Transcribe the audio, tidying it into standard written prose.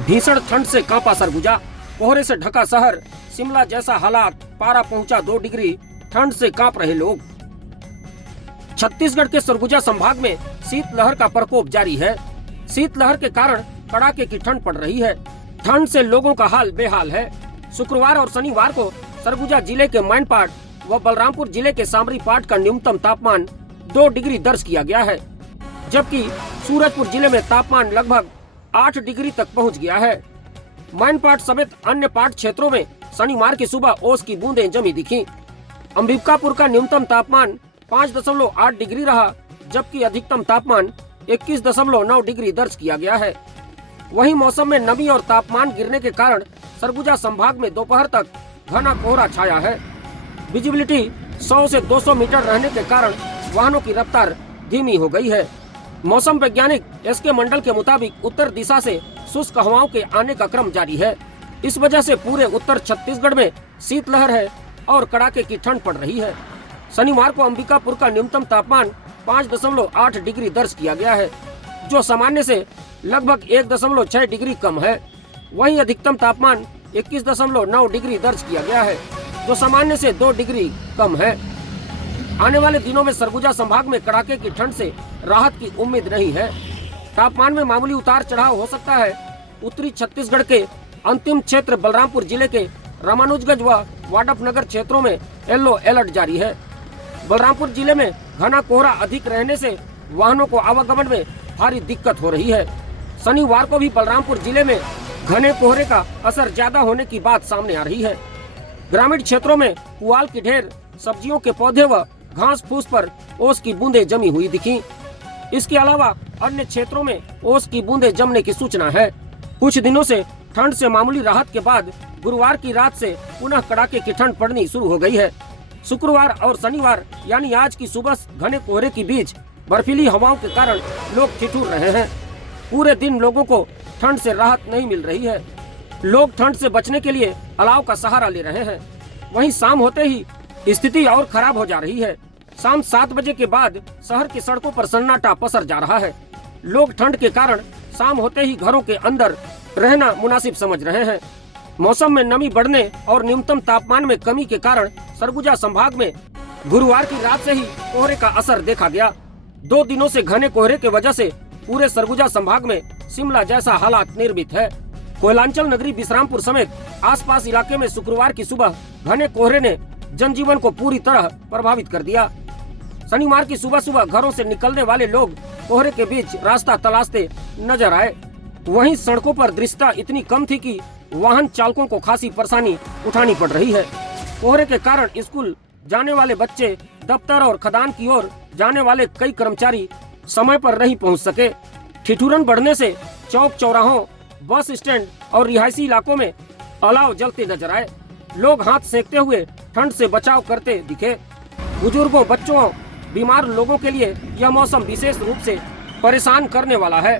भीषण ठंड से कांपा सरगुजा, कोहरे से ढका शहर, शिमला जैसा हालात, पारा पहुंचा 2 डिग्री, ठंड से कांप रहे लोग। छत्तीसगढ़ के सरगुजा संभाग में शीतलहर का प्रकोप जारी है। शीतलहर के कारण कड़ाके की ठंड पड़ रही है। ठंड से लोगों का हाल बेहाल है। शुक्रवार और शनिवार को सरगुजा जिले के मैनपाट व बलरामपुर जिले के सामरीपाट का न्यूनतम तापमान 2 डिग्री दर्ज किया गया है, जबकि सूरजपुर जिले में तापमान लगभग 8 डिग्री तक पहुंच गया है। मैनपाट समेत अन्य पाट क्षेत्रों में शनिवार की सुबह ओस की बूंदें जमी दिखी। अंबिकापुर का न्यूनतम तापमान 5.8 डिग्री रहा, जबकि अधिकतम तापमान 21.9 डिग्री दर्ज किया गया है। वहीं मौसम में नमी और तापमान गिरने के कारण सरगुजा संभाग में दोपहर तक घना कोहरा छाया है। विजिबिलिटी 100 से 200 मीटर रहने के कारण वाहनों की रफ्तार धीमी हो गई है। मौसम वैज्ञानिक एसके मंडल के मुताबिक उत्तर दिशा से शुष्क हवाओं के आने का क्रम जारी है। इस वजह से पूरे उत्तर छत्तीसगढ़ में शीतलहर है और कड़ाके की ठंड पड़ रही है। शनिवार को अंबिकापुर का न्यूनतम तापमान 5.8 डिग्री दर्ज किया गया है, जो सामान्य से लगभग 1.6 डिग्री कम है। वहीं अधिकतम तापमान 21.9 डिग्री दर्ज किया गया है, जो सामान्य से 2 डिग्री कम है। आने वाले दिनों में सरगुजा संभाग में कड़ाके की ठंड से राहत की उम्मीद नहीं है। तापमान में मामूली उतार चढ़ाव हो सकता है। उत्तरी छत्तीसगढ़ के अंतिम क्षेत्र बलरामपुर जिले के रामानुजगंज व वाडफनगर क्षेत्रों में येलो अलर्ट जारी है। बलरामपुर जिले में घना कोहरा अधिक रहने से वाहनों को आवागमन में भारी दिक्कत हो रही है। शनिवार को भी बलरामपुर जिले में घने कोहरे का असर ज्यादा होने की बात सामने आ रही है। ग्रामीण क्षेत्रों में पुआल की ढेर, सब्जियों के पौधे व घास फूस पर ओस की बूंदें जमी हुई दिखी। इसके अलावा अन्य क्षेत्रों में ओस की बूंदें जमने की सूचना है। कुछ दिनों से ठंड से मामूली राहत के बाद गुरुवार की रात से पुनः कड़ाके की ठंड पड़नी शुरू हो गई है। शुक्रवार और शनिवार यानी आज की सुबह घने कोहरे के बीच बर्फीली हवाओं के कारण लोग ठिठुर रहे हैं। पूरे दिन लोगों को ठंड से राहत नहीं मिल रही है। लोग ठंड से बचने के लिए अलाव का सहारा ले रहे हैं। वहीं शाम होते ही स्थिति और खराब हो जा रही है। शाम 7 बजे के बाद शहर की सड़कों पर सन्नाटा पसर जा रहा है। लोग ठंड के कारण शाम होते ही घरों के अंदर रहना मुनासिब समझ रहे हैं। मौसम में नमी बढ़ने और न्यूनतम तापमान में कमी के कारण सरगुजा संभाग में गुरुवार की रात से ही कोहरे का असर देखा गया। 2 दिनों से घने कोहरे के वजह से पूरे सरगुजा संभाग में शिमला जैसा हालात निर्मित है। कोयलांचल नगरी विश्रामपुर समेत आसपास इलाके में शुक्रवार की सुबह घने कोहरे ने जनजीवन को पूरी तरह प्रभावित कर दिया। शनिवार की सुबह सुबह घरों से निकलने वाले लोग कोहरे के बीच रास्ता तलाशते नजर आए। वहीं सड़कों पर दृश्यता इतनी कम थी कि वाहन चालकों को खासी परेशानी उठानी पड़ रही है। कोहरे के कारण स्कूल जाने वाले बच्चे, दफ्तर और खदान की ओर जाने वाले कई कर्मचारी समय पर नहीं पहुंच सके। ठिठुरन बढ़ने से चौक चौराहों, बस स्टैंड और रिहायशी इलाकों में अलाव जलते नजर आए। लोग हाथ सेकते हुए ठंड से बचाव करते दिखे। बुजुर्गों, बच्चों, बीमार लोगों के लिए यह मौसम विशेष रूप से परेशान करने वाला है।